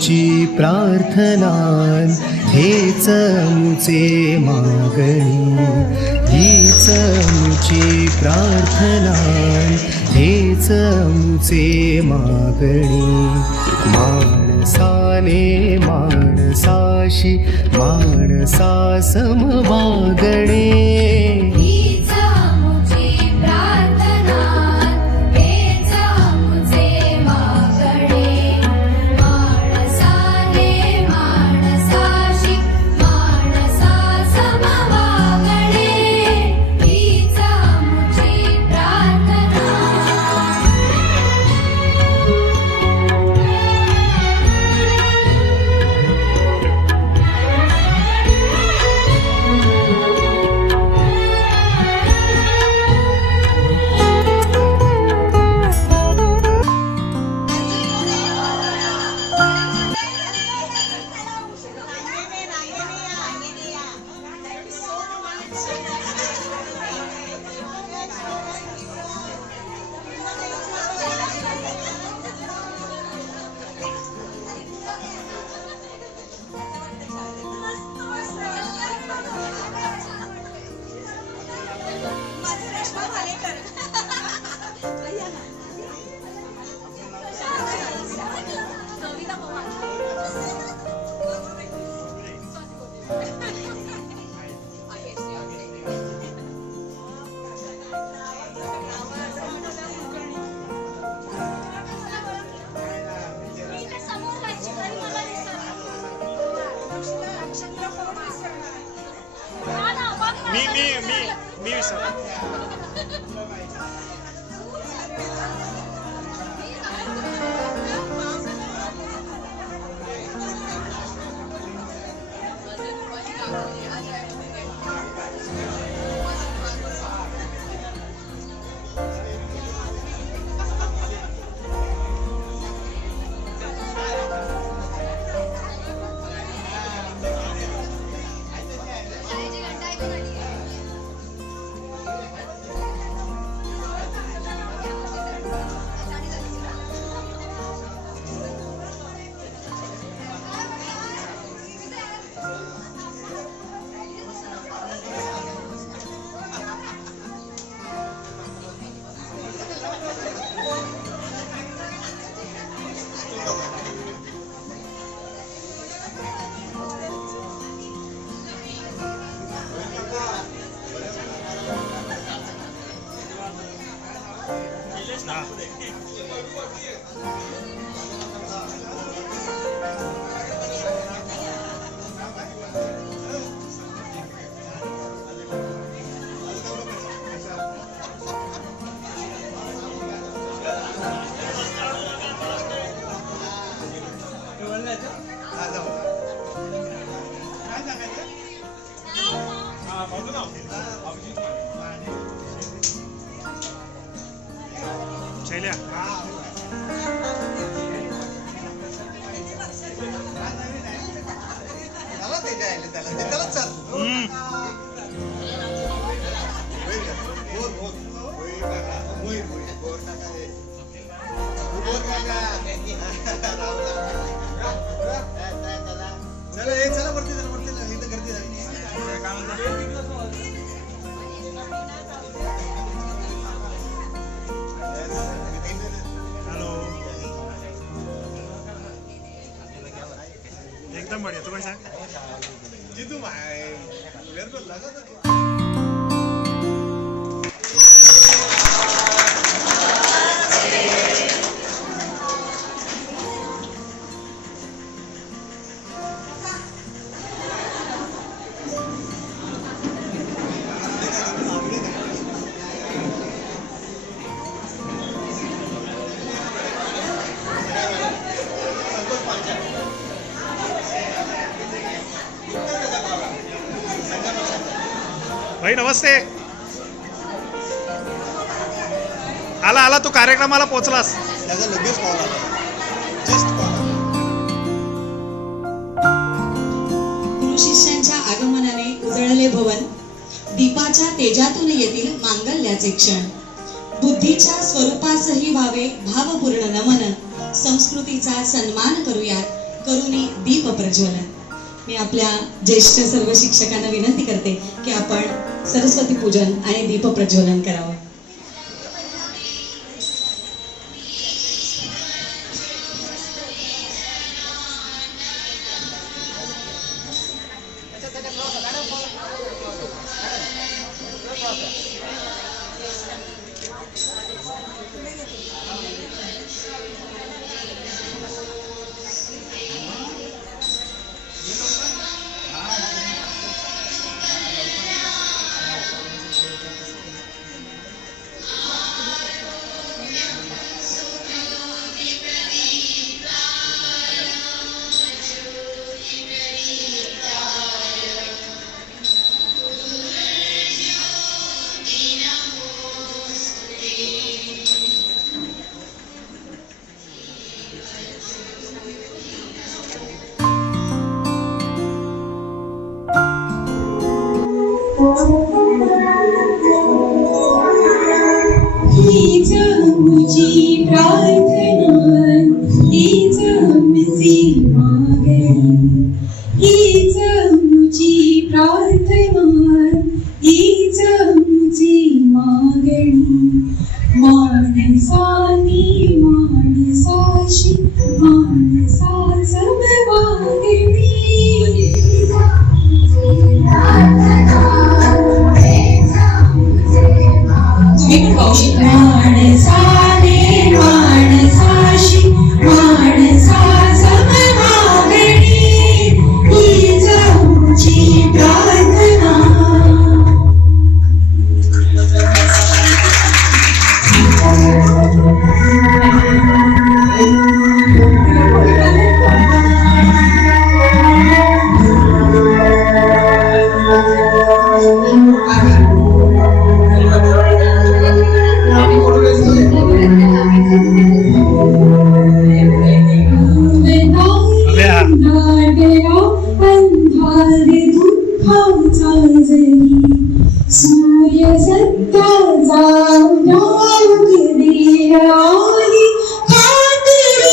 मुची प्रार्थना हेच मुचे मागणी, हीच मुची प्रार्थना हेच मुचे मागणी. माणसाने माणसाशी माणसा सम वागणे, मी एकदम बढ़िया. तू काय सांग? जितू भाई मेरे को लगा था भाई. नमस्ते. आला आला तू कार्यक्रमाला पोहोचलास. त्याचा लगेच कॉल आला. Just call. गुरु शिष्यांच्या आगमनाने उजळले भवन, दीपाच्या तेजातून येतील मांगल्याचे क्षण. बुद्धीच्या स्वरूपासही व्हावे भावपूर्ण नमन, संस्कृतीचा सन्मान करूयात करुणी दीप प्रज्वलन. मी आपल्या ज्येष्ठ सर्व शिक्षकांना विनंती करते की आपण सरस्वती पूजन आणि दीप प्रज्वलन करावं. हीच आमची प्रार्थना, हीच आमची मागणी, हीच आमची प्रार्थना, हीच आमची मागणी. माणसानी माणसाशी माणसाच वागणी. तुम्ही पण पाहू शकता. माणसाने माणसाशी माणसाच वागणी, हीच आमची प्रार्थना. अंधारे दुःखाचा जरी सूर्य सत्याचा उगले आहे खात्री.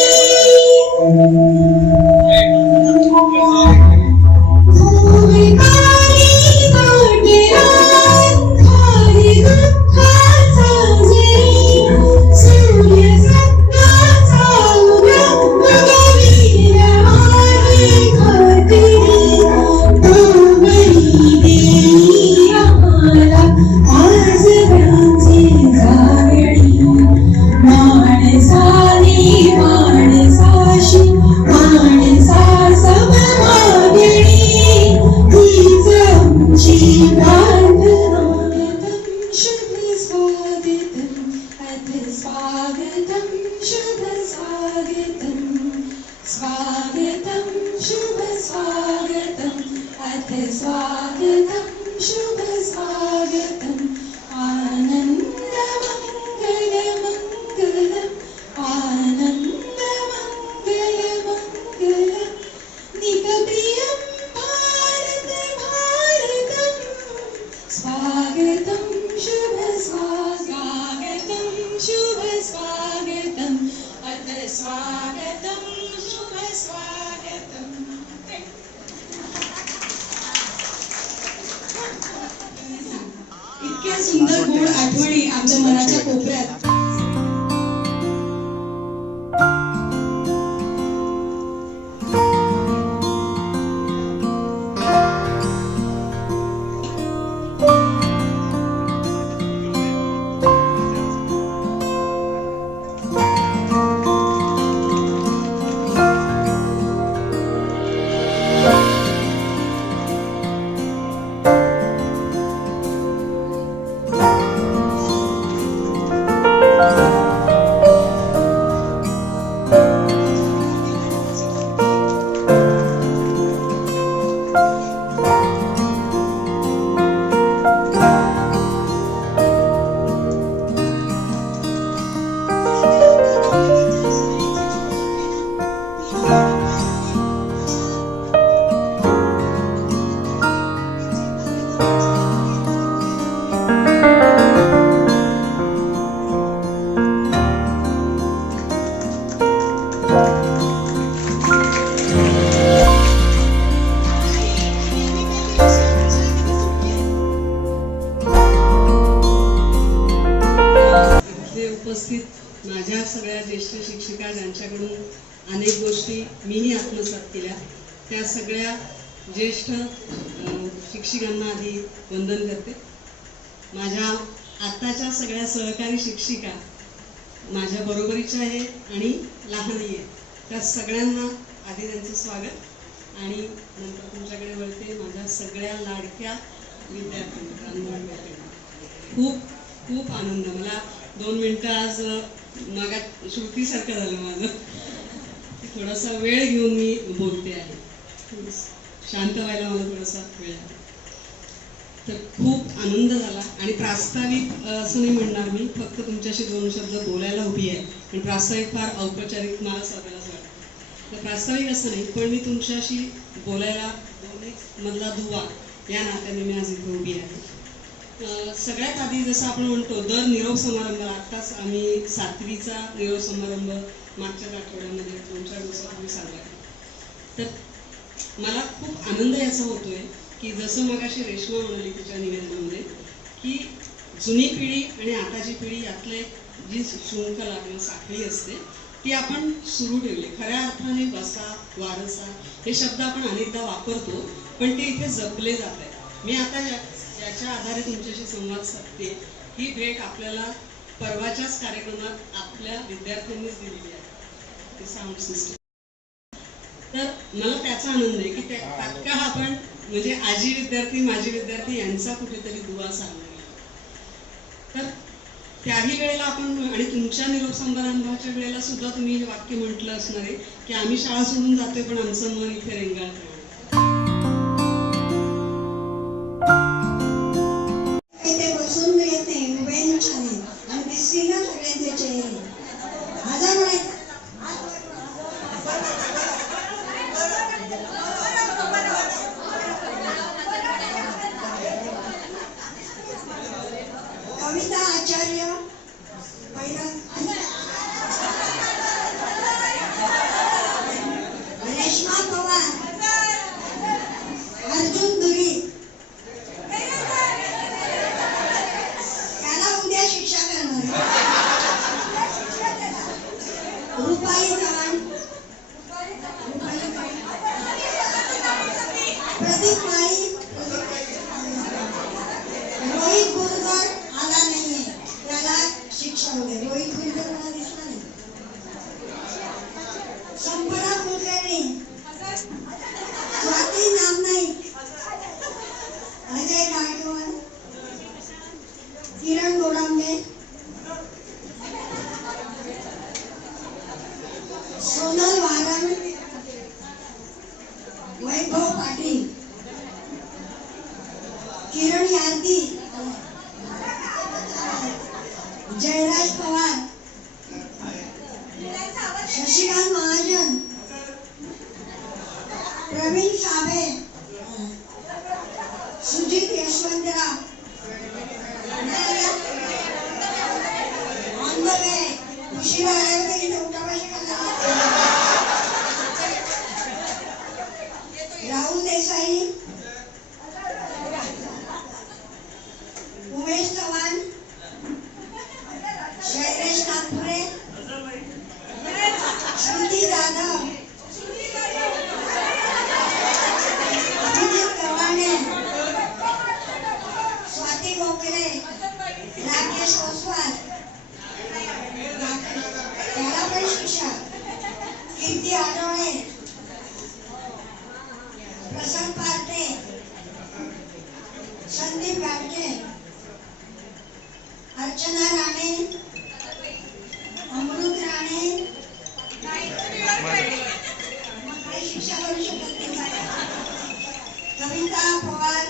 इतक्या सुंदर गोड आठवणी आमच्या मनाच्या कोपऱ्यात. ज्येष्ठ शिक्षिका ज्यांच्याकडून अनेक गोष्टी मीही आत्मसात केल्या, त्या सगळ्या ज्येष्ठ शिक्षिकांना आधी वंदन करते. माझ्या आत्ताच्या सगळ्या सहकारी शिक्षिका माझ्या बरोबरीच्या आहे आणि लहानही आहे, त्या सगळ्यांना आधी त्यांचं स्वागत आणि नंतर तुमच्याकडे वळते माझ्या सगळ्या लाडक्या विद्यार्थ्यांना. खूप खूप आनंद. मला 2 मिनटं आज मागात श्रुतीसारखं झालं माझं. थोडासा वेळ घेऊन मी बोलते आहे, शांत व्हायला मला थोडासा वेळ आहे. तर खूप आनंद झाला आणि प्रास्ताविक असं नाही म्हणणार मी, फक्त तुमच्याशी 2 शब्द बोलायला उभी आहे. पण प्रास्ताविक फार औपचारिक मला स्वतःलाच वाटतं. तर प्रास्ताविक असं नाही, पण मी तुमच्याशी बोलायला 2 मधला दुवा या नात्याने मी आज इथे उभी आहे. सगळ्यात आधी जसं आपण म्हणतो दर निरोप समारंभ, आत्ताच आम्ही 7वीचा निरोप समारंभ मागच्याच आठवड्यामध्ये 2-4 दिवसापूर्वी साजरा केला. तर मला खूप आनंद याचा होतोय की जसं मगाशी रेश्मा म्हणाली तिच्या निवेदनामध्ये की जुनी पिढी आणि आताची पिढी यातले जी शृंखला किंवा साखळी असते ती आपण सुरू ठेवली. खऱ्या अर्थाने वसा वारसा हे शब्द आपण अनेकदा वापरतो, पण ते इथे जपले जात आहेत. मी आता याच्या आधारे तुमच्याशी संवाद साधते. ही भेट आपल्याला परवाच्याच कार्यक्रमात आपल्या विद्यार्थ्यांनीच दिलेली आहे, साऊंड सिस्टम. तर मला त्याचा आनंद आहे की तात्काळ आपण म्हणजे आजी विद्यार्थी माजी विद्यार्थी यांचा कुठेतरी दुवा साधला गेला. तर त्याही वेळेला आपण आणि तुमच्या निरोप समारंभाच्या वेळेला सुद्धा तुम्ही हे वाक्य म्हटलं असणार आहे की आम्ही शाळा सोडून जातोय पण आमचं मन इथे रेंगाळत राहणार. ते बसून येत नाही, उभे छान आणि दिसतील ना सगळ्यांचे चेहरे. हजार म्हणायचं कविता आचार्य पहिला, रेश्मा पवार, अर्जुन दुरी, त्याला उद्या शिक्षा करणार, रुपाली चव्हाण, प्रदीप माळी, रोहित गुरकर आला नाहीये त्याला शिक्षा होईल. रोहित गुरकर मला दिसला नाही. Sampada Kulkarni, Swati Namnaik, Ajay Gaikwad, Kiran Godambe, Sonal Waran, Vaibhav Patil, Kiran Yardi, Jayraj Pawar, Shashikant Mahajan, Pravin Sabe, Sujit Yashwantrao, on the way उशिरा आले होते की उठाबशी करणार, राहुल देसाई, उमेश चव्हाण, शैलेश नागपुरे, श्रुती जाधव, अभिजित कवाणे, स्वाती गोखले, राकेश ओसवाल, त्याला पण शिक्षा, कीर्ती आठवणे, प्रसाद पार्टे, संदीप गाडके, अर्चना राणे, अमृत राणे, मग काही शिक्षा करू शकत नाही. कविता पवार,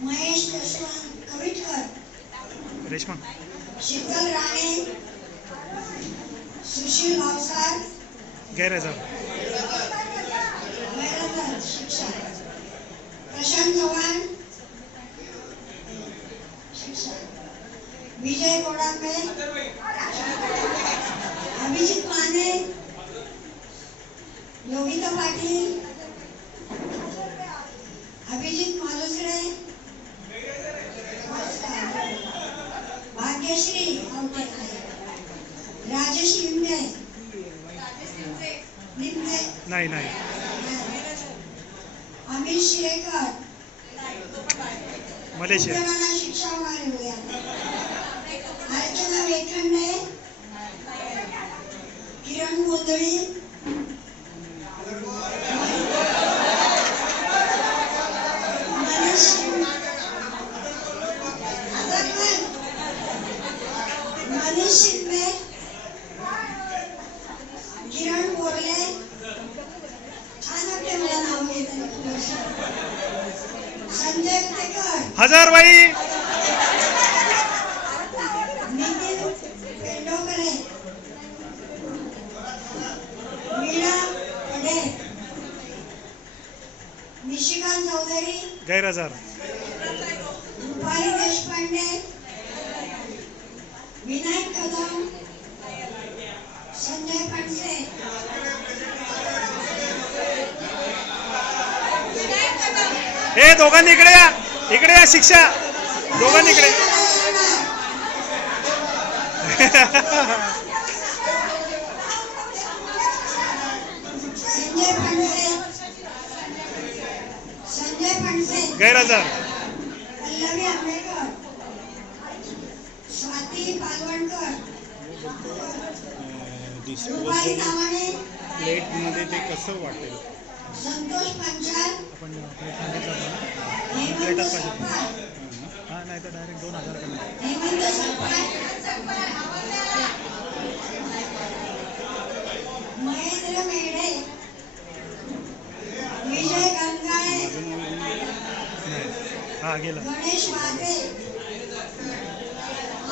महेश यशवंत कविटकर, रेश्मा शीतल राणे, सुशील भावसार, गैरहजर, गैरहजर शिक्षा, प्रशांत चव्हाण शिक्षा, विजय गोडांबे, अभिजित माने, योगिता पाटील, अभिजित मालुसरे, भाग्यश्री आवटे, राजेश लिमगे नाही नाही. अमित शिरेकर मलेशिया. मुलांना शिक्षा होणार उद्या. अर्चना वेखंडे, किरण गोंधळी, मनीष शिंदे, किरण बोरले, छान वाटते मला नाव घेताना. संजय उतेकर, हजारबाई. नितीन पेंडोकरे, मीरा पडे, निशिकांत चौधरी, गैरहजर. रुपाली देशपांडे, विनायक कदम, संजय फणसे, हे दोघांनी इकडे या. इकडे या. शिक्षा दोघांनी इकडे. संजय फणसे, संजय फणसे, गैरहजर. पल्लवी आंबेडकर, स्वाती पालवणकर, रुपाली तामाणे, प्लेटमध्ये ते कसं वाटेल? संतोष पंचाल, आपण सांगितलं हेमंत सपकाळ, हां, नाही तर डायरेक्ट 2000 हेमंत सपकाळ, महेंद्र मेढे, विजय गंगाळे, हां गेला. गणेश वाघे,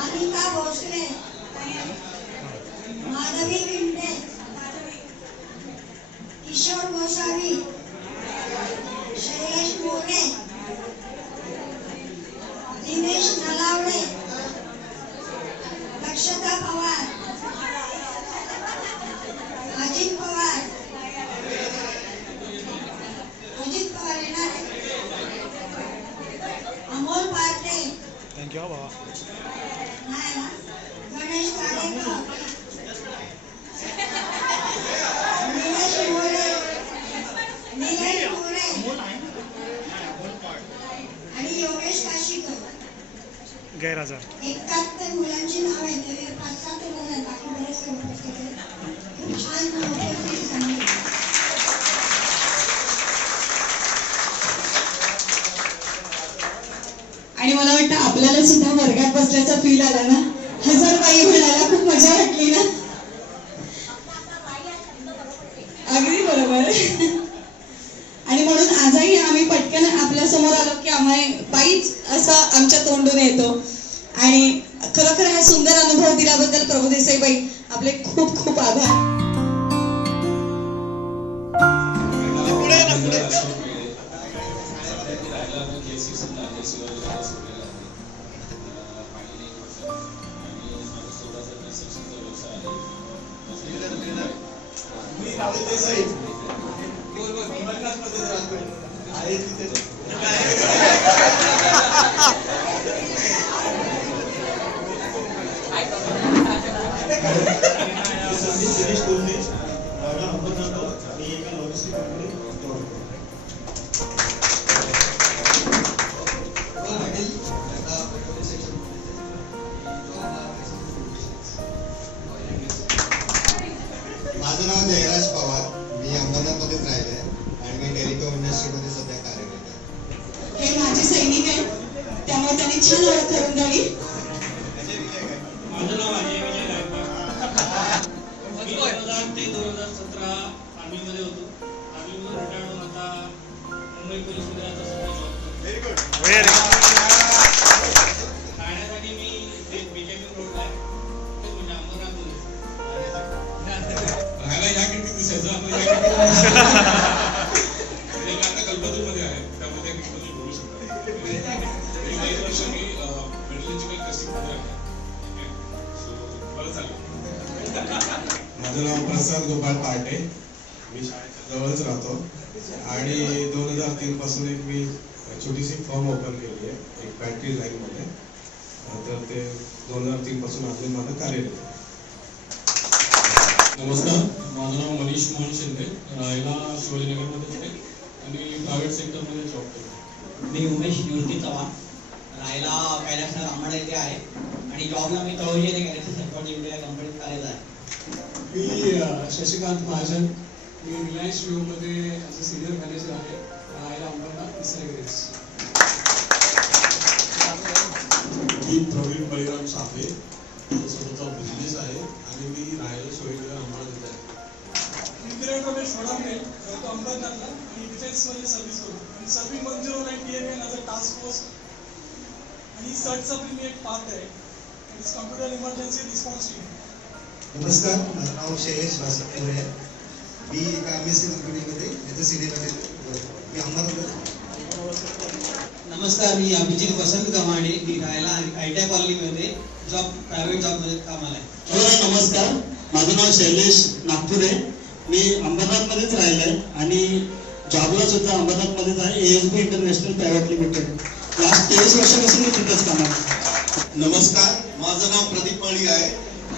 अनिता भोसले, माधवी विंडे, किशोर गोसावी, शैलेश मोरे, दिनेश नलावडे, लक्षता पवार, अजित पवार, अजित पवार येणार आहे, अमोल पार्टे, थँक्यू. बाबा नाही ना, गणेश काडेकर, निलेश मोरे, निलेश मोरे आणि योगेश काशीकर. गैरहजर. 71 मुलांची नाव आहेत. 5-7 मुलं आहेत. बाकी बरेचसे उपस्थित आहेत. खूप छान उपस्थिती सांगितली. आणि मला वाटतं आपल्याला सुद्धा वर्गात बसल्याचा फील आला ना. हजारबाई म्हणायला खूप मजा वाटली ना. अगदी बरोबर. आणि म्हणून आजही आम्ही पटकन आपल्या समोर आलो की आम्हाला बाईच असा आमच्या तोंडून येतो. आणि खरोखर हा सुंदर अनुभव दिल्याबद्दल प्रभू देसाई बाई आपले खूप खूप आभार. माझं नाव जयराज पवार. मी अहमदाबादमध्येच राहिले आणि मी टेलिकॉम इंडस्ट्रीमध्ये सध्या कार्यरत आहे. हे माझे सैनिक आहेत त्यामुळे त्यांनी छान ओळख करून द्यावी. माझं नाव अजय विजय गायकवाड. मी 2000 ते 2017 आर्मीमध्ये होतो. आर्मीमध्ये रिटायर्ड होऊन आता मुंबई पोलीसमध्ये आता सध्या जॉब करतो. Very good. राहण्यासाठी मी इथे बीकेपी रोडला आहे. ते म्हणजे अंबरनाथमध्ये. राहायला या खिडकीत दिसायचं आपण या खिडकीत म्हणजे मी आता कल्पतरूमध्ये आहे त्यामुळे त्या खिडकीत बोलू शकता. गेली 22 वर्ष मी मेडिकल टेस्टिंगमध्ये आहे. सो बरं चालेल. माझं नाव प्रसाद गोपाळ पाटे. मी शाळेच्या जवळच राहतो आणि 2003 पासून एक मी छोटीशी फर्म ओपन केली आहे एक बॅटरी लाईनमध्ये. तर ते 2003 पासून अजून माझं कार्यरत आहे. नमस्कार, माझं नाव मनीष मोहन शिंदे, राहायला शिवाजीनगरमध्ये होते आणि प्रायव्हेट सेक्टरमध्ये जॉब करतो. मी उमेश निवृत्ती चव्हाण, राहायला कैलासनगर अंबाडा येथे आहे आणि जॉबला मी तळोजी येथे गॅलेक्सी सेक्टर इंडिया कंपनीत कार्यरत आहे. मी शशिकांत महाजन, मी रिलायन्स जिओमध्ये ॲज अ सिनियर मॅनेजर आहे, राहायला अंबाडा इस्रायगेस. मी प्रवीण बळीराम सापे, माझा स्वतःचा बिझनेस आहे आणि मी राहायला सोयीकडे अंबाडा देत आहे. मी किरण रमेश वडांबे, राहतो अंबरनाथला आणि डिफेन्समध्ये सर्व्हिस करतो आणि serving 109 TNN as a task force आणि सर्टचा मी एक पार्ट आहे. It's computer emergency response team. नमस्कार, माझं नाव शैलेश वासपुरे आहे. मी एका MSC कंपनीमध्ये ॲज अ सिनियर मॅनेजर मी अंबादामध्ये. नमस्कार, मी अभिजित वसंत गमाणे, मी राहायला ITI कॉलनीमध्ये प्रायव्हेट जॉबमध्ये कामाला आहे. नमस्कार, माझं नाव शैलेश नागपुरे, मी अंबरनाथमध्येच राहिलं आहे आणि जॉबला सुद्धा अंबरनाथमध्येच आहे, ASB international private limited. Last 23 वर्षापासून मी तिथंच कामाला. नमस्कार, माझं नाव प्रदीप मळी आहे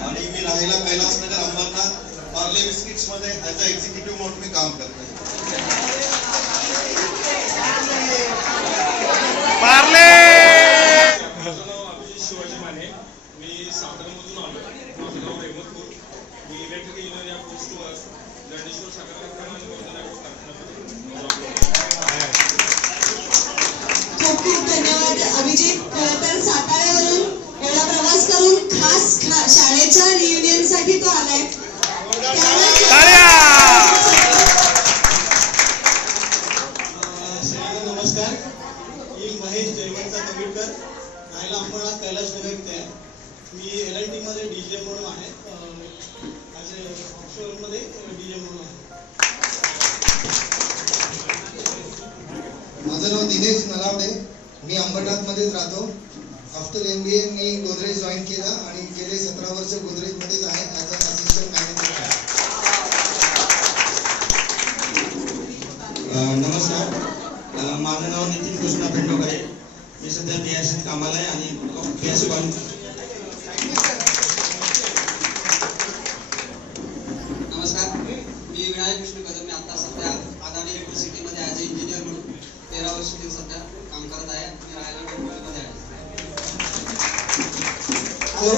आणि मी राहायला कैलासनगर अंबरनाथ पार्ले बिस्किट्समध्ये ॲज अ एक्झिक्युटिव्ह म्हणून मी काम करतो. माझं नाव अभिजित शिवाजी माने, मी सातारामधून आलो. माझं नाव अहमदपूर, मी इलेक्ट्रिकल इंजिनियर या पोस्टवर ज्ञानेश्वर साखर कारखाना आणि वर्धन ॲग्रो कारखान्यामध्ये जॉब करतो. खूप खूप धन्यवाद अभिजित. खरं तर साताऱ्यावरून एवढा प्रवास करून खास शाळेच्या रियुनियन साठी तो आलाय. नमस्कार, मी महेश जयवंत कमिटकर, राहायला अंबरनाथ कैलासनगर इथे आहे. मी LNT मध्ये DJ म्हणून आहे, ॲज अ ऑफशोअरमध्ये DJ म्हणून आहे. माझं नाव दिनेश नलावडे, मी अंबरनाथमध्येच राहतो. आफ्टर MBA मी गोदरेज जॉईन केला आणि गेले 17 वर्ष गोदरेजमध्येच आहे ॲज अ असिस्टंट मॅनेजर. नमस्कार, माझं नाव नितीन कृष्णा पेंडोकर आहे. मी सध्या BIC कामाला आहे आणि BIC नमस्कार, मी विनायक कृष्ण कदम. मी आता सध्या अदानी युनिव्हर्सिटीमध्ये ॲज अ इंजिनियर म्हणून 13 वर्ष सध्या काम करत आहे. मी राहायला डोंबिवलीमध्ये आहे. हॅलो,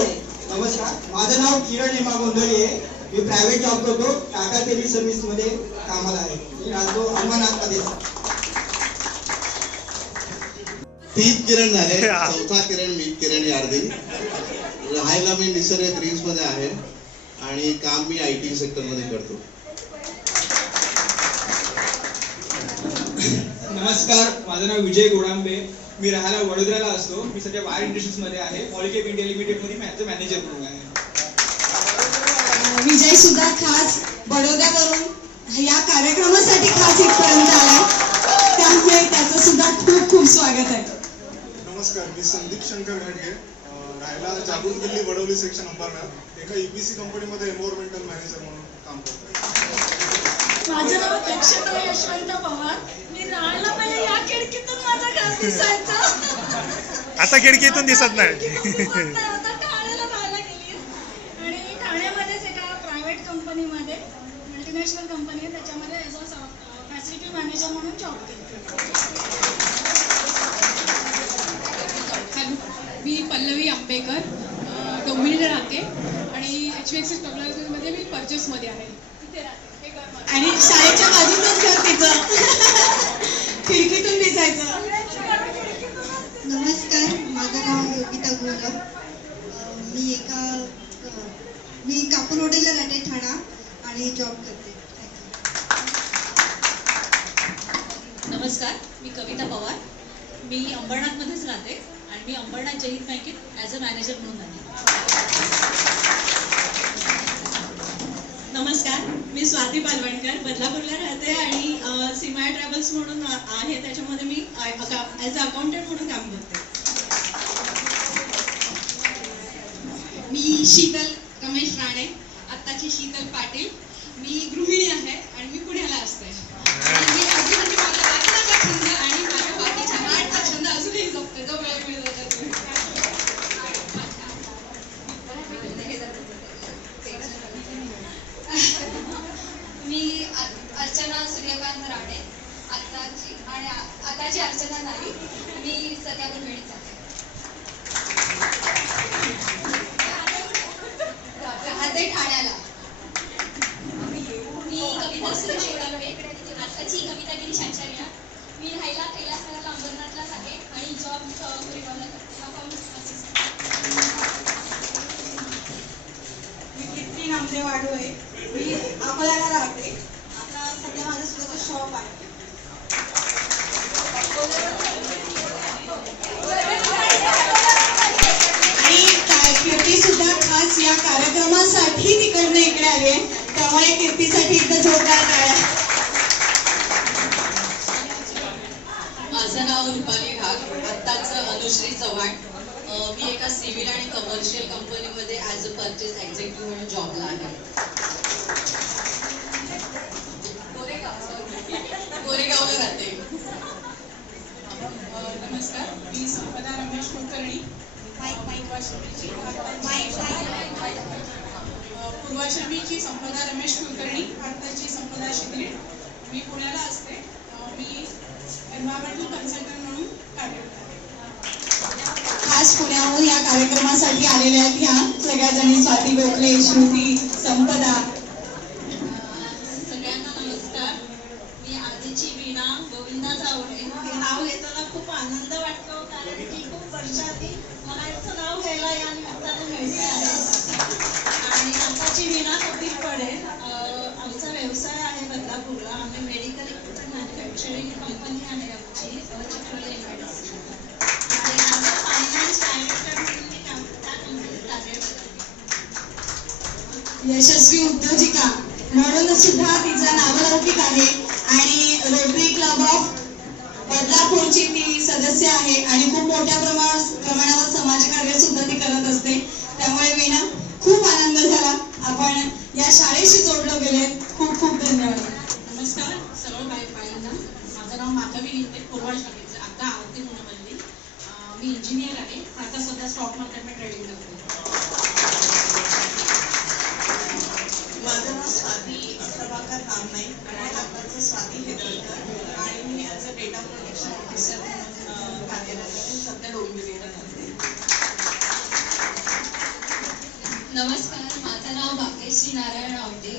नमस्कार, माझं नाव किरण हेमा गोंधळी आहे. मी प्रायव्हेट जॉब करतो, टाटा टेली सर्व्हिसमध्ये कामाला आहे. मी राहतो अंबरनाथमध्ये. तीन किरण झाले, चौथा किरण मी किरण यार्दी. राहायला मी निसर्ग ग्रीन्समध्ये आहे आणि काम मी IT सेक्टरमध्ये करतो. नमस्कार, माझं नाव विजय गोडांबे. मी राहायला वडोदऱ्याला असतो. मी सध्या वायर इंडस्ट्रीजमध्ये आहे, पॉलिकेप इंडिया लिमिटेडमध्ये ॲज अ मॅनेजर म्हणून आहे. विजय सुद्धा खास बडोद्यावरून या कार्यक्रमासाठी खास इथपर्यंत आलाय, त्यामुळे त्याचं सुद्धा खूप खूप स्वागत आहे. नमस्कार, मी संदीप शंकर घाटगे, राहायला जागृत दिल्ली वडवली सेक्शन अंबरनाथ, एका EPC कंपनीमध्ये एन्व्हायरमेंटल मॅनेजर म्हणून काम करतो. माझं नाव दक्षता यशवंत पवार. मी राहायला पहिले या खिडकीतून माझं घर दिसायचं. आता खिडकीतून दिसत नाही. आता ठाण्याला राहायला गेली आणि ठाण्यामध्येच एका प्रायव्हेट कंपनीमध्ये, मल्टीनॅशनल कंपनी आहे, त्याच्यामध्ये ॲज अ फॅसिलिटी मॅनेजर म्हणून जॉब केली. मी पल्लवी आंबेकर, डोंबिवलीला राहते आणि HVAC टेक्नॉलॉजीमध्ये मी परचेसमध्ये आहे. इथे राहते, हे घर माझं. आणि शाळेच्या बाजूलाच घर तिचं, खिडकीतून दिसायचं. नमस्कार, माझं नाव योगिता गुरव. मी कापूर रोडला राहते ठाणा आणि जॉब करते. नमस्कार, मी कविता पवार. मी अंबरनाथमध्येच राहते आणि मी अंबरनाथ जहीद बँकेत ॲज अ मॅनेजर म्हणून आहे. नमस्कार, मी स्वाती पालवणकर, बदलापूरला राहते आणि सीमा ट्रॅव्हल्स म्हणून आहे, त्याच्यामध्ये मी ॲज अ अकाउंटंट म्हणून काम करते. मी शीतल रमेश राणे, आत्ताची शीतल पाटील. मी गृहिणी आहे आणि मी पुण्याला असते. आणि मी अजूनही माझा वाचनाचा छंद आणि माझ्या बाकीच्या आर्टचा छंद अजूनही जपते, जो वेळ मिळतो त्यातून. आणि आताची अर्चना नाही, मी सध्या गृहिणीच आहे. राहते ठाण्याला. मी कविता सुरेश ओळावडे, आताची कविता गिरी छानछारिया. मी राहायला कैलासनगरला अंबरनाथलाच आहे आणि जॉब कोरेगावला करते. Account assistant. मी कीर्ती नामदेव वाडोळे, मी अकोल्याला राहते. आता सध्या माझं स्वतःचं शॉप आहे. आणि कीर्ती सुद्धा खास या कार्यक्रमासाठी तिकडनं इकडे आली आहे, त्यामुळे कीर्तीसाठी एकदा जोरदार टाळ्या. माझं नाव रुपाली घाग, आत्ताच अनुश्री चव्हाण. मी एका सिव्हिल आणि कमर्शियल कंपनीमध्ये ॲज अ परचेस एक्झिक्युटिव्ह म्हणून जॉबला आहे. गोरेगावला राहते. नमस्कार, मी संपदा रमेश कुलकर्णी, पूर्वाश्रमीची संपदा रमेश कुलकर्णी, आत्ताची संपदा शिंदे. मी पुण्याला असते. मी एन्व्हायरमेंटल कन्सल्टंट म्हणून कार्यरत आहे. खास पुण्याहून या कार्यक्रमासाठी आलेल्या आहेत ह्या सगळ्या जणी, स्वाती गोखले, श्रुती, संपदा. सगळ्यांना नमस्कार. मी आधीची वीणा गोविंदा चावडे. हे नाव घेताना खूप आनंद वाटतो, कारण की खूप वर्षाआधी मला याचं नाव घ्यायला या निमित्तानं मिळते आहे. आणि आताची वीणा कपिल पडे. आमचा व्यवसाय आहे बदलापूरला. आम्ही मेडिकल इक्विपमेंट मॅन्युफॅक्चरिंग कंपनी आहे आमची, चिखली एमआयडीसी. आणि ॲज अ फायनान्स डायरेक्टर म्हणून मी त्या कंपनीत कार्यरत आहे. यशस्वी उद्योजिका म्हणून सुद्धा तिचा नावलौकिक आहे आणि रोटरी क्लब ऑफ बदलापूरची ती सदस्य आहे आणि खूप मोठ्या प्रमाणावर समाजकार्य सुद्धा ती करत असते. त्यामुळे वीणा, खूप आनंद झाला, आपण या शाळेशी जोडलं गेले. खूप खूप धन्यवाद. नमस्कार सर्व बाईंना. माझं नाव माधवी लिंते, पूर्वाश्रमीचं. आता आरती मुनवल्ली. मी इंजिनियर आहे. आता सध्या स्टॉक मार्केटमध्ये ट्रेडिंग करते. माझं नाव स्वाती प्रभाकर नामनाईक आणि आत्ताचं स्वाती हेदरकर आणि मी as a data protection officer म्हणून कार्यरत आहे. सध्या डोंबिवलीला राहते. नमस्कार, माझं नाव भाग्यश्री नारायण आवटे,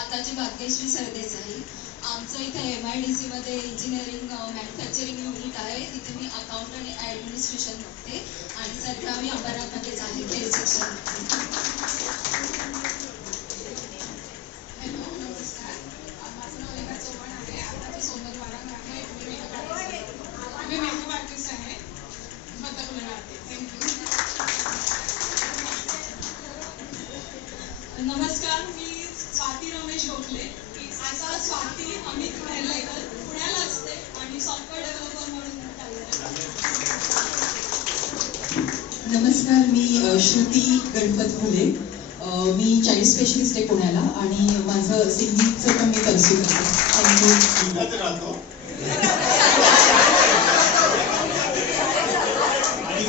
आताची भाग्यश्री सरदेसाई. आमचं इथे MIDC मध्ये इंजिनिअरिंग मॅन्युफॅक्चरिंग युनिट आहे. तिथे मी अकाउंट आणि ॲडमिनिस्ट्रेशन बघते आणि सध्या मी अंबरनाथमध्येच आहे, तेल सेक्शन. हॅलो, नमस्कार. माझं नाव रेखा चव्हाण आहे. आताची सोमवारवाडा आहे. मी मेकअप आर्टिस्ट आहे. बदलापूरला राहते. थँक्यू. नमस्कार, मी स्वाती रमेश गोखले. आता स्वाती अमित खैरलेकर पुण्याला असते आणि सॉफ्टवेअर डेव्हलपर म्हणून कार्यरत आहे. नमस्कार, मी श्रुती गणपत फुले. मी चाइल्ड स्पेशलिस्ट आहे पुण्याला आणि माझं सिंगिंगचं पण मी परस्यू करते. थँक्यू. राहतो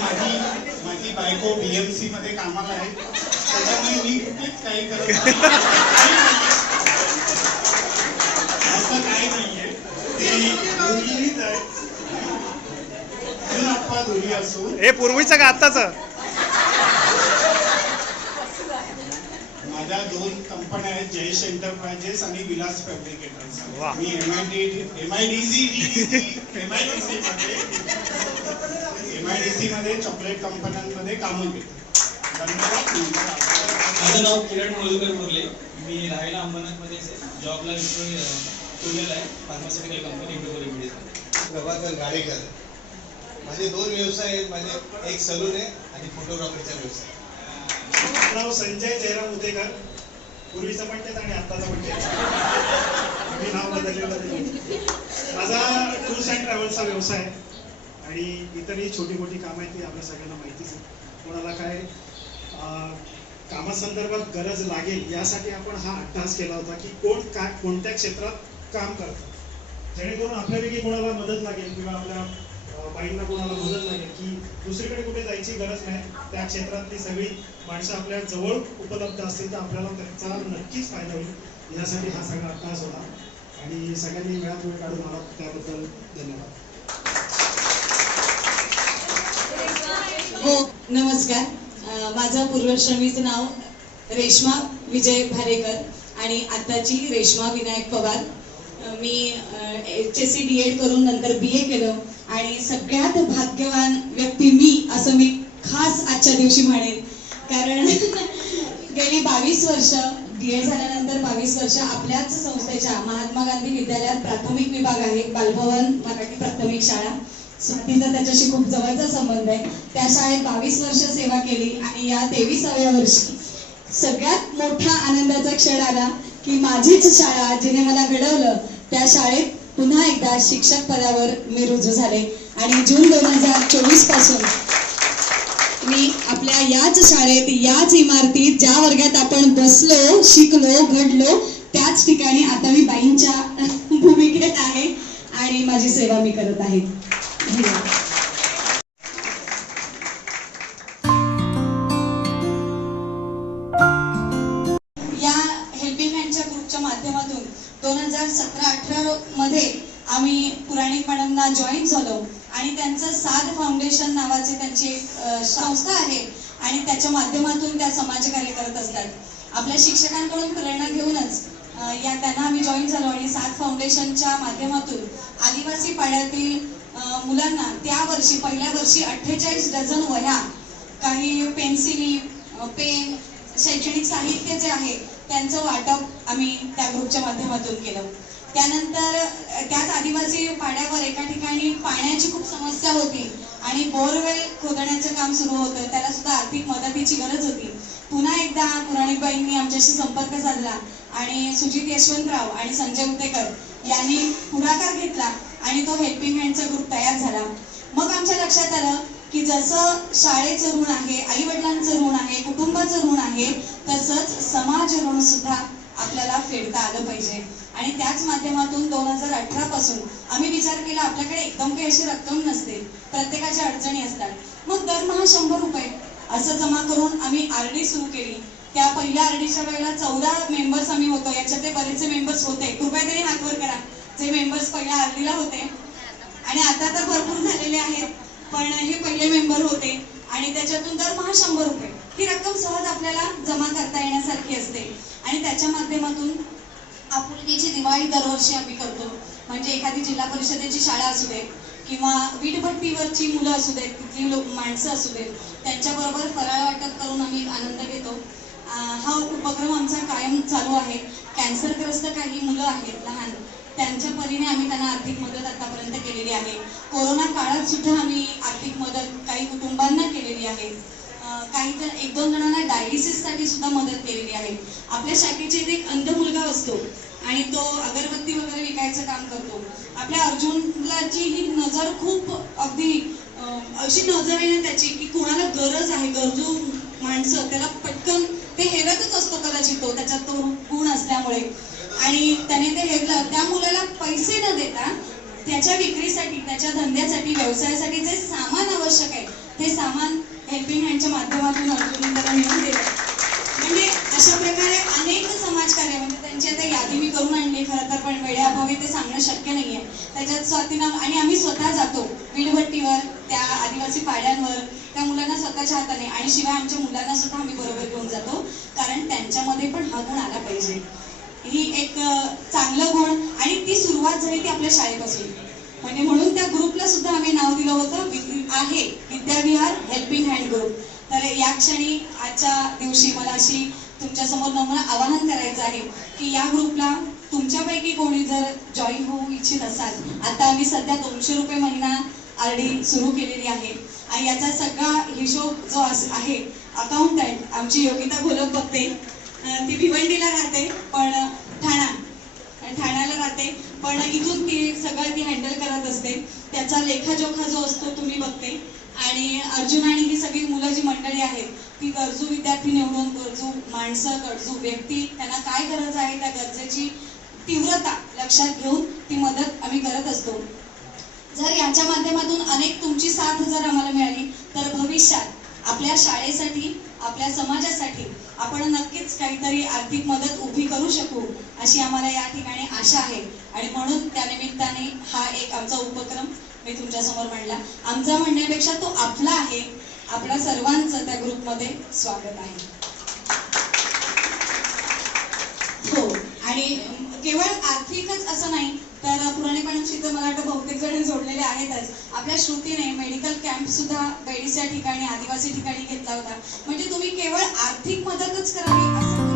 आणि माझी बायको BMC मध्ये कामाला आहे, त्याच्यामुळे मी कुठेच काही करत असं काही नाहीये. ती मुलगीच आहे. आप्पा दोन्ही असून हे पूर्वीचं का आत्ताचं? माझ्या 2 कंपन्या आहेत, जयेश एंटरप्राइजेस आणि विलास फॅब्रिकेटर्स. वा. मी MIDC मध्ये चॉकलेट कंपन्यांमध्ये कामं घेतो. धन्यवाद. माझं नाव किरण मोलकर मुरले. मी राहायला अंबरनाथमध्येच आहे. जॉबला पुण्याला आहे, फार्मास्युटिकल कंपनी इंडोरी. प्रभाकर गाडेकर. माझे 2 व्यवसाय आहेत. माझे एक सलून आहे आणि फोटोग्राफीचा व्यवसाय. नाव संजय जयराम उदेकर. पूर्वीचं पण तेच आणि आत्ताचं पण तेच. मी नाव बदललेलं. माझा टूर्स अँड ट्रॅव्हल्सचा व्यवसाय आहे आणि इतरही छोटी मोठी कामं आहेत ती आपल्या सगळ्यांना माहितीच आहे. कोणाला काय कामासंदर्भात गरज लागेल यासाठी आपण हा अट्टास केला होता की कोण काय कोणत्या क्षेत्रात काम करतं, जेणेकरून आपल्यापैकी कोणाला मदत लागेल किंवा आपल्या बाईंना कोणाला मदत लागेल की दुसरीकडे कुठे जायची गरज नाही, त्या क्षेत्रातली सगळी माणसं आपल्या जवळ उपलब्ध असतील तर आपल्याला त्याचा नक्कीच फायदा होईल. यासाठी हा सगळा अट्टास होता आणि सगळ्यांनी वेळात वेळ काढून मला त्याबद्दल धन्यवाद. हो नमस्कार. माझं पूर्वश्रमीचं नाव रेश्मा विजय भारेकर आणि आताची रेश्मा विनायक पवार. मी HSC DED करून नंतर BA केलं आणि सगळ्यात भाग्यवान व्यक्ती मी असं मी खास आजच्या दिवशी म्हणेन. कारण गेली 22 वर्ष DED झाल्यानंतर 22 वर्ष आपल्याच संस्थेच्या महात्मा गांधी विद्यालयात प्राथमिक विभाग आहे, बालभवन मराठी प्राथमिक शाळा. स्वातीचा त्याच्याशी खूप जवळचा संबंध आहे. त्या शाळेत 22 वर्ष सेवा केली आणि या 23व्या वर्षी सगळ्यात मोठा आनंदाचा क्षण आला की माझीच शाळा जिने मला घडवलं त्या शाळेत पुन्हा एकदा शिक्षक पदावर मी रुजू झाले. आणि जून 2024 पासून मी आपल्या याच शाळेत याच इमारतीत ज्या वर्गात आपण बसलो, शिकलो, घडलो त्याच ठिकाणी आता मी बाईंच्या भूमिकेत आहे आणि माझी सेवा मी करत आहे. या हेल्पिंग हँडच्या ग्रुपच्या माध्यमातून 2017-18 मध्ये आम्ही पुराणिक मॅडमना जॉईन झालो आणि त्यांचं साध फाउंडेशन नावाचे त्यांची संस्था आहे आणि त्याच्या माध्यमातून त्या समाजकार्य करत असतात. आपल्या शिक्षकांकडून प्रेरणा घेऊनच त्यांना आम्ही जॉईन झालो आणि साध फाउंडेशनच्या माध्यमातून आदिवासी पाड्यातील मुलांना त्या वर्षी पहिल्या वर्षी 48 डझन वह्या, काही पेन्सिली, पेन, शैक्षणिक साहित्य जे आहे त्यांचं वाटप आम्ही त्या ग्रुपच्या माध्यमातून केलं. त्यानंतर त्याच आदिवासी पाड्यावर एका ठिकाणी पाण्याची खूप समस्या होती आणि बोरवेल खोदण्याचं काम सुरू होतं. त्याला सुद्धा आर्थिक मदतीची गरज होती. पुन्हा एकदा पुराणिकबाईंनी आमच्याशी संपर्क साधला आणि सुजित यशवंतराव आणि संजय उतेकर यांनी पुढाकार घेतला आणि तो हेल्पिंग हँडचा ग्रुप तयार झाला. मग आमच्या लक्षात आलं की जसं शाळेचं ऋण आहे, आई वडिलांचं ऋण आहे, कुटुंबाचं ऋण आहे, तसंच समाज ऋण सुद्धा आपल्याला फेडता आलं पाहिजे. आणि त्याच माध्यमातून 2018 पासून आम्ही विचार केला आपल्याकडे एकदम काही अशी रक्कम नसते, प्रत्येकाच्या अडचणी असतात. मग दरमहा 100 रुपये असं जमा करून आम्ही RD सुरू केली. त्या पहिल्या RDच्या वेळेला 14 मेंबर्स आम्ही होतो. याच्यातले बरेचसे मेंबर्स होते, कृपया तरी हात वर करा जे मेंबर्स पहिल्या RDला होते. आणि आता तर भरपूर झालेले आहेत, पण हे पहिले मेंबर होते आणि त्याच्यातून दरमहा 100 रुपये ही रक्कम सहज आपल्याला जमा करता येण्यासारखी असते. आणि त्याच्या माध्यमातून आपुलकीची दिवाळी दरवर्षी आम्ही करतो. म्हणजे एखादी जिल्हा परिषदेची शाळा असू दे किंवा वीटभट्टीवरची मुलं असू देत, तिथली माणसं असू देत, त्यांच्याबरोबर फराळ वाटप करून आम्ही आनंद घेतो. हा उपक्रम आमचा कायम चालू आहे. कॅन्सरग्रस्त काही मुलं आहेत लहान, त्यांच्या परीने आम्ही त्यांना आर्थिक मदत आतापर्यंत केलेली आहे. कोरोना काळात सुद्धा आम्ही आर्थिक मदत काही कुटुंबांना केलेली आहे. काही जण 1-2 जणांना डायलिसिससाठी सुद्धा मदत केलेली आहे. आपल्या शाखेचे एक अंध मुलगा असतो आणि तो अगरबत्ती वगैरे विकायचं काम करतो. आपल्या अर्जुनलाची ही नजर खूप अगदी अशी नजर आहे ना त्याची की कोणाला गरज आहे, गरजू माणसं त्याला पटकन ते हेरतच असतो कदाचित तो, त्याच्यात तो गुण असल्यामुळे. आणि त्याने ते हेरलं. त्या मुलाला पैसे न देता त्याच्या विक्रीसाठी, त्याच्या धंद्यासाठी, व्यवसायासाठी जे सामान आवश्यक आहे ते सामान हेल्पिंग हँडच्या माध्यमातून अर्जुन त्याला मिळवून दिलं. म्हणजे अशा प्रकारे अनेक समाजकार्य, म्हणजे त्यांची आता यादी मी करून आणली खरं तर, पण वेळेअभावी ते सांगणं शक्य नाहीये. त्याच्यात स्वातीनं आणि आम्ही स्वतः जातो वीटभट्टीवर, त्या आदिवासी पाड्यांवर, त्या मुलांना स्वतःच्या हाताने, आणि शिवाय आमच्या मुलांना सुद्धा आम्ही बरोबर घेऊन जातो कारण त्यांच्यामध्ये पण हा गुण आला पाहिजे. ही एक चांगलं गुण आणि ती सुरुवात झाली ती आपल्या शाळेपासून. म्हणजे म्हणून त्या ग्रुपला सुद्धा आम्ही नाव दिलं होतं आहे विद्याविहार हेल्पिंग हँड ग्रुप. तर या क्षणी आजच्या दिवशी मला अशी तुमच्यासमोर नम्र आवाहन करायचं आहे की या ग्रुपला तुमच्यापैकी कोणी जर जॉईन होऊ इच्छित असाल, आता आम्ही सध्या 200 रुपये महिना RD सुरू केलेली आहे आणि याचा सगळा हिशोब जो आहे अकाउंटंट आमची योगिता घोलप बघते. ती भिवंडीला राहते पण ठाण्याला राहते, पण इथून ती सगळं ती हँडल करत असते. त्याचा लेखाजोखा जो असतो तुम्ही बघते. आणि अर्जुन आणि ही सगळी मुलं जी मंडळी आहेत ती गरजू विद्यार्थी निवडून, गरजू माणसं, गरजू व्यक्ती, त्यांना काय गरज आहे त्या गरजेची तीव्रता लक्षात घेऊन ती मदत आम्ही करत असतो. जर याच्या माध्यमातून अनेक तुमची साथ जर आम्हाला मिळाली तर भविष्यात आपल्या शाळेसाठी, आपल्या समाजासाठी आपण नक्कीच काहीतरी आर्थिक मदत उभी करू शकू अशी आम्हाला या ठिकाणी आशा आहे. आणि म्हणून त्यानिमित्ताने हा एक आमचा उपक्रम मी तुमच्या समोर मांडला. आमचा म्हणण्यापेक्षा तो आपला आहे. आपल्या सर्वांचं त्या ग्रुपमध्ये स्वागत आहे. हो, आणि केवळ आर्थिकच असं नाही तर पुराणेपणाशी तर मला वाटतं बहुतेक जण जोडलेले आहेतच. आपल्या श्रुतीने मेडिकल कॅम्प सुद्धा बेडीस या ठिकाणी आदिवासी ठिकाणी घेतला होता. म्हणजे तुम्ही केवळ आर्थिक मदतच करावी असं